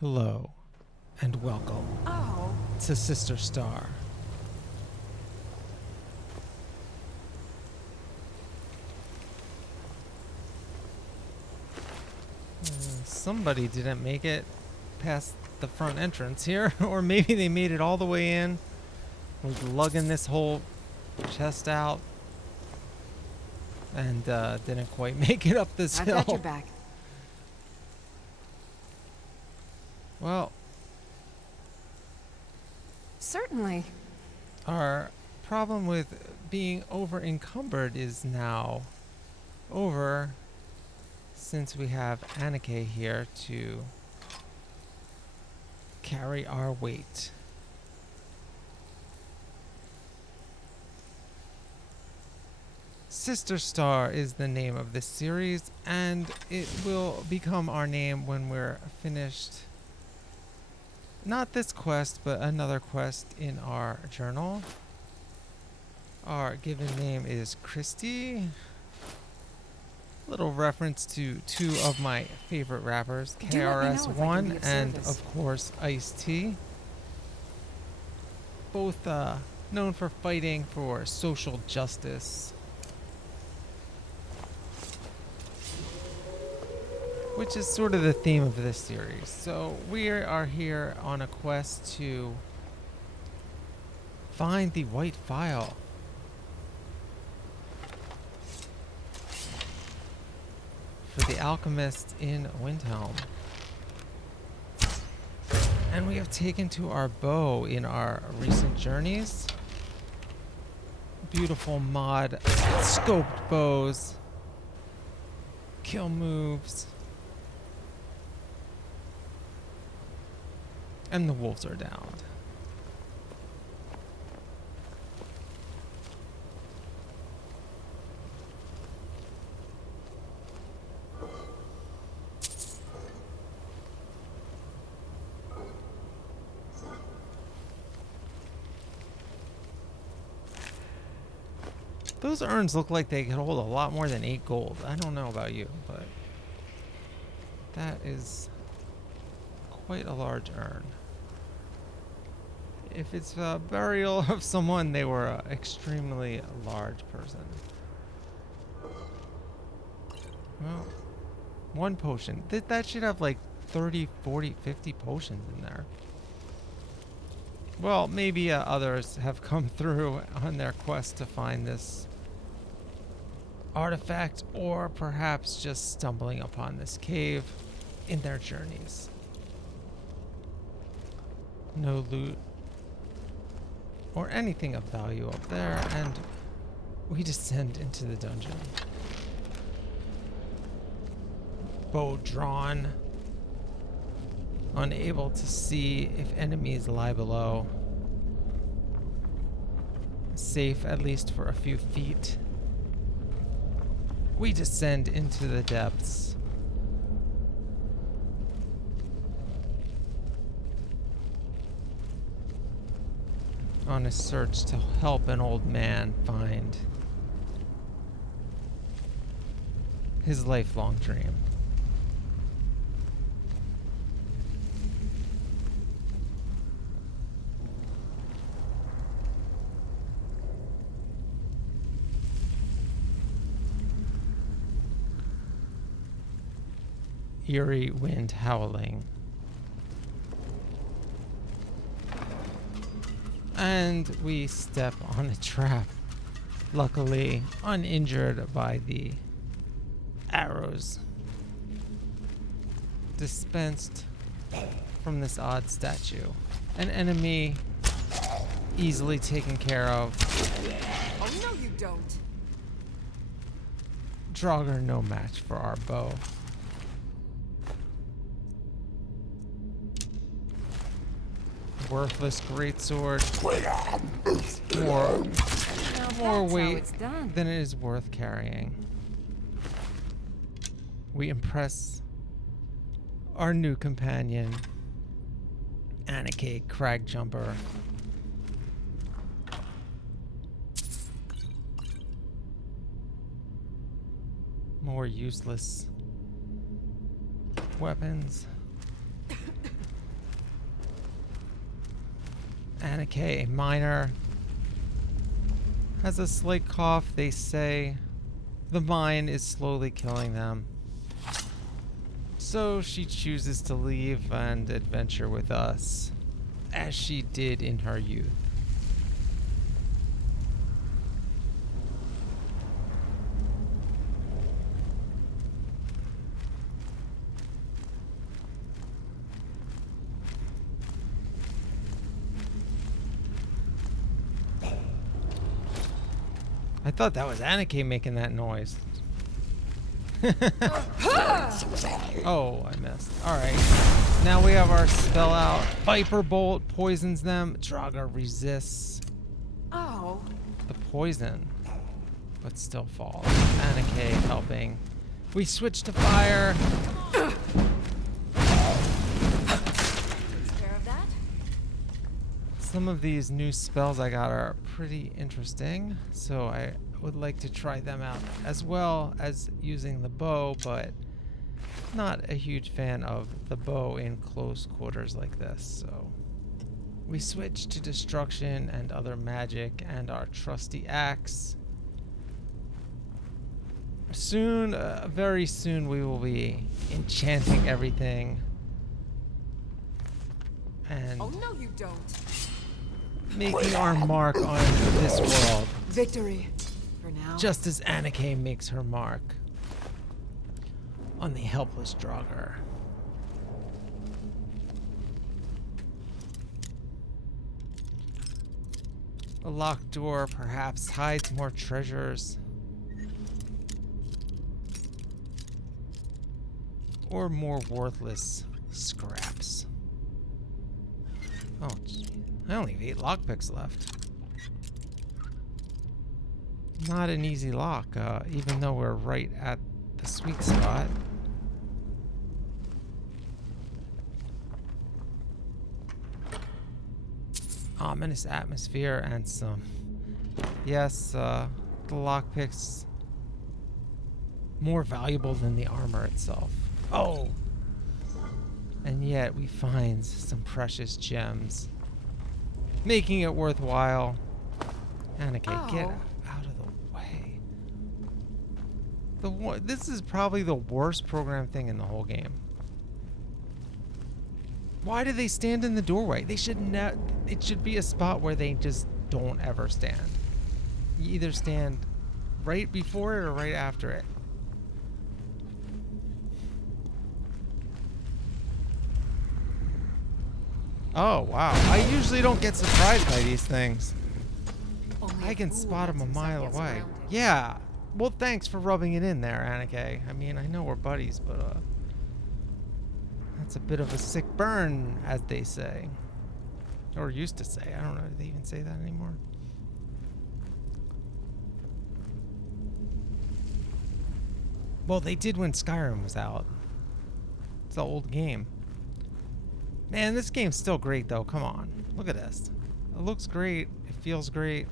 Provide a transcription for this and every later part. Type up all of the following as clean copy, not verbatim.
Hello, and welcome to Sister Starr. Somebody didn't make it past the front entrance here, or maybe they made it all the way in, was lugging this whole chest out, and didn't quite make it up this hill. I've got your back. Well, Certainly. our problem with being over encumbered is now over, since we have Annika here to carry our weight. Sister Starr is the name of this series, and it will become our name when we're finished. Not this quest, but another quest in our journal. Our given name is Christy. Little reference to two of my favorite rappers, Do let me know if I can KRS-One be of and, service. of course, Ice-T. Both known for fighting for social justice, which is sort of the theme of this series. So we are here on a quest to find the white file. For the alchemist in Windhelm. And we have taken to our bow in our recent journeys. Beautiful mod scoped bows. Kill moves. And the wolves are downed. Those urns look like they could hold a lot more than 8 gold. I don't know about you, but that is quite a large urn. If it's a burial of someone, they were an extremely large person. Well, 1 potion. That should have like 30, 40, 50 potions in there. Well, maybe others have come through on their quest to find this artifact, or perhaps just stumbling upon this cave in their journeys. No loot or anything of value up there, and we descend into the dungeon. Bow drawn, unable to see if enemies lie below. Safe at least for a few feet. We descend into the depths. On a search to help an old man find his lifelong dream. Eerie wind howling. And we step on a trap, luckily uninjured by the arrows dispensed from this odd statue. An enemy easily taken care of. Oh, no, you don't. Draugr no match for our bow. Worthless greatsword. More weight than it is worth carrying. We impress our new companion, Annika Cragjumper. More useless weapons. Annika, a miner, has a slight cough. They say the mine is slowly killing them. So she chooses to leave and adventure with us, as she did in her youth. I thought that was Annika making that noise. Oh, I missed. Alright. Now we have our spell out. Viper Bolt poisons them. Draga resists Oh. the poison, but still falls. Annika helping. We switch to fire. Takes care of that. Some of these new spells I got are pretty interesting, so I would like to try them out, as well as using the bow, but not a huge fan of the bow in close quarters like this. So we switch to destruction and other magic and our trusty axe. Soon, very soon, we will be enchanting everything and Oh no, you don't. making our mark on this world, Victory. For now. just as Annika makes her mark on the helpless Draugr. A locked door perhaps hides more treasures, or more worthless scraps. Oh, gee. I only have 8 lockpicks left. Not an easy lock, even though we're right at the sweet spot. Ominous atmosphere and some... Yes, the lockpicks more valuable than the armor itself. Oh! And yet we find some precious gems, making it worthwhile. Annika, get out of the way. This is probably the worst program thing in the whole game. Why do they stand in the doorway? They should it should be a spot where they just don't ever stand. You either stand right before it or right after it. Oh, wow. I usually don't get surprised by these things. I can spot them a mile away. Yeah. Well, thanks for rubbing it in there, Annika. I mean, I know we're buddies, but that's a bit of a sick burn, as they say. Or used to say. I don't know. Do they even say that anymore? Well, they did when Skyrim was out. It's the old game. Man, this game's still great, though. Come on. Look at this. It looks great. It feels great.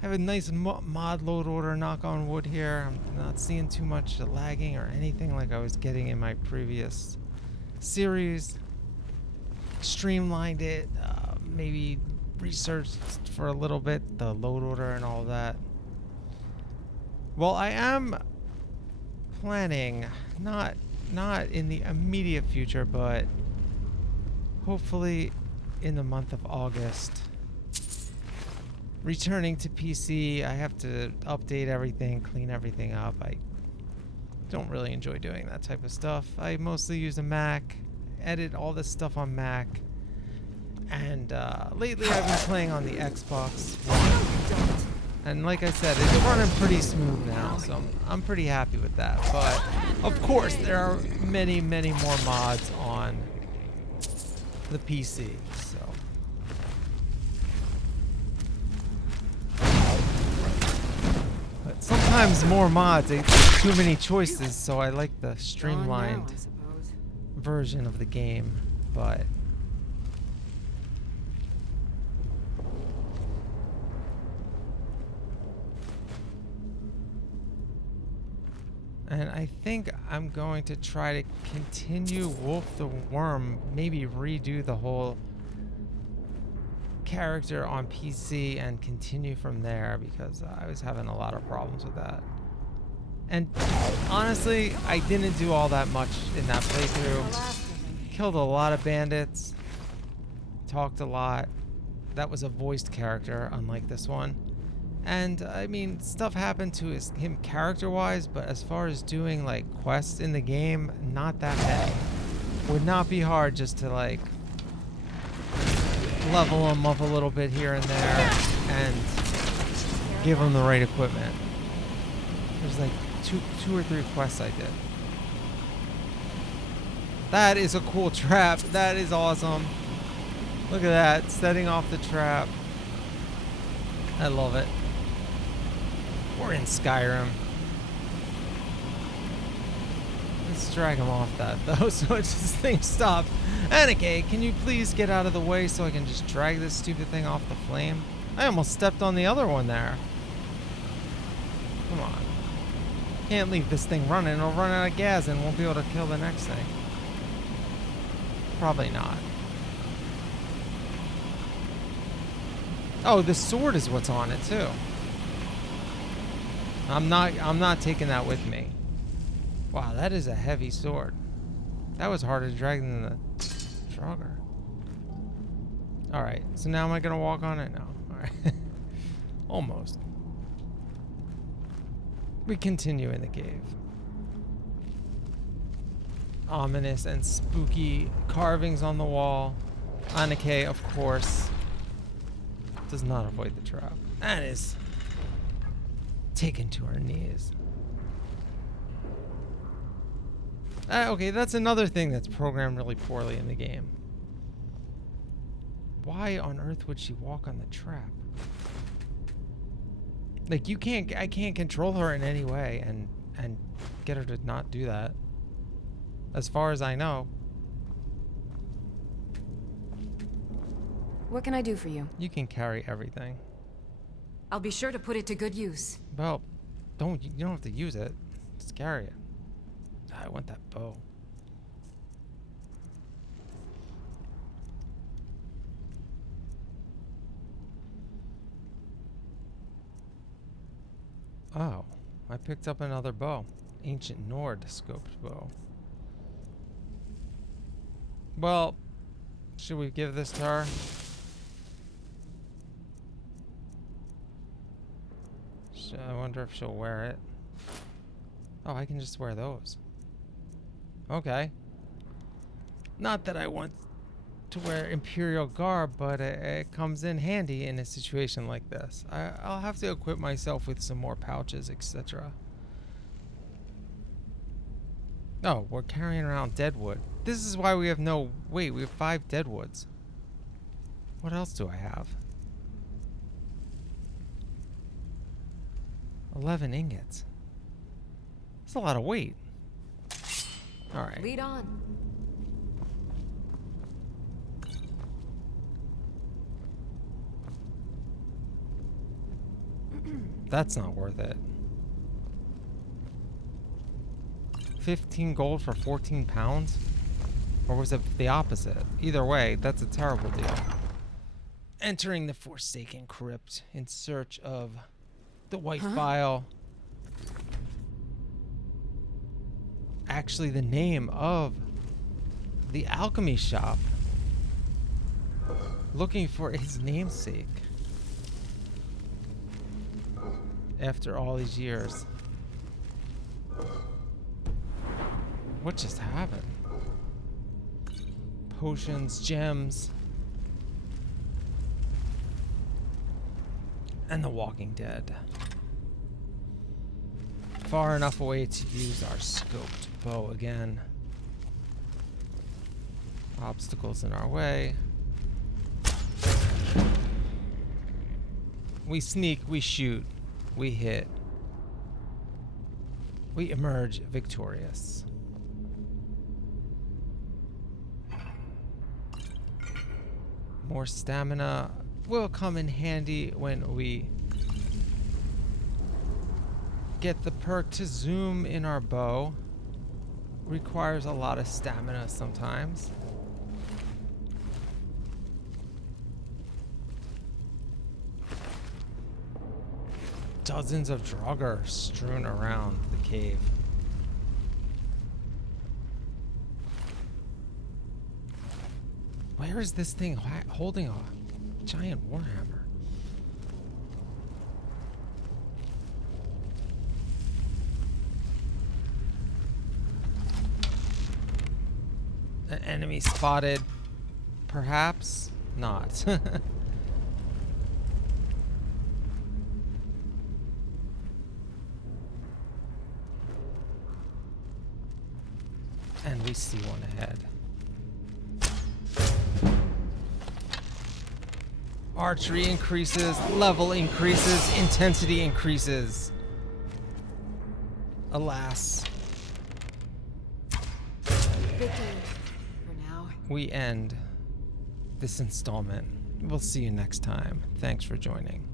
I have a nice mod load order, knock on wood here. I'm not seeing too much lagging or anything like I was getting in my previous series. Streamlined it. Maybe researched for a little bit the load order and all that. Well, I am planning, not in the immediate future, but hopefully in the month of August, returning to PC. I have to update everything, clean everything up. I don't really enjoy doing that type of stuff. I mostly use a Mac, edit all this stuff on Mac, and lately I've been playing on the Xbox One. And like I said, it's running pretty smooth now, so I'm pretty happy with that. But of course, there are many, many more mods on the PC, so. But sometimes more mods, there's too many choices, so I like the streamlined version of the game, but and I think I'm going to try to continue Wolf the Worm, maybe redo the whole character on PC and continue from there because I was having a lot of problems with that. And honestly, I didn't do all that much in that playthrough. Killed a lot of bandits, talked a lot. That was a voiced character, unlike this one. And I mean, stuff happened to him character-wise, but as far as doing like quests in the game, not that many. Would not be hard just to like level him up a little bit here and there and give him the right equipment. There's like two or three quests I did. That is a cool trap. That is awesome. Look at that, setting off the trap. I love it. We're in Skyrim. Let's drag him off that though, so this thing stops. Anike, can you please get out of the way so I can just drag this stupid thing off the flame? I almost stepped on the other one there. Come on. Can't leave this thing running. It'll run out of gas and won't be able to kill the next thing. Probably not. Oh, the sword is what's on it too. I'm not taking that with me. Wow, that is a heavy sword. That was harder to drag than the Draugr. Alright, so now am I gonna walk on it? No. Alright. Almost. We continue in the cave. Ominous and spooky carvings on the wall. Anike, of course, does not avoid the trap and is taken to her knees. Okay, that's another thing that's programmed really poorly in the game. Why on earth would she walk on the trap? Like, I can't control her in any way and get her to not do that. As far as I know. What can I do for you? You can carry everything. I'll be sure to put it to good use. Well, you don't have to use it. Just carry it. I want that bow. Oh, I picked up another bow. Ancient Nord scoped bow. Well, should we give this to her? I wonder if she'll wear it. Oh, I can just wear those. Okay. Not that I want to wear Imperial garb, but it comes in handy in a situation like this. I'll have to equip myself with some more pouches, etc. Oh, we're carrying around deadwood. This is why we have no... Wait, we have 5 deadwoods. What else do I have? 11 ingots. That's a lot of weight. All right. Lead on. That's not worth it. 15 gold for 14 pounds? Or was it the opposite? Either way, that's a terrible deal. Entering the Forsaken Crypt in search of the White Phial. Actually, the name of the alchemy shop. Looking for his namesake. After all these years. What just happened? Potions, gems. And The Walking Dead. Far enough away to use our scoped bow again. Obstacles in our way. We sneak, we shoot, we hit. We emerge victorious. More stamina will come in handy when we get the perk to zoom in our bow. Requires a lot of stamina sometimes. dozens of Draugr strewn around the cave. Where is this thing holding a giant warhammer? An enemy spotted. Perhaps not. And we see one ahead. Archery increases, level increases, intensity increases. Alas. Victory for now. We end this installment. We'll see you next time. Thanks for joining.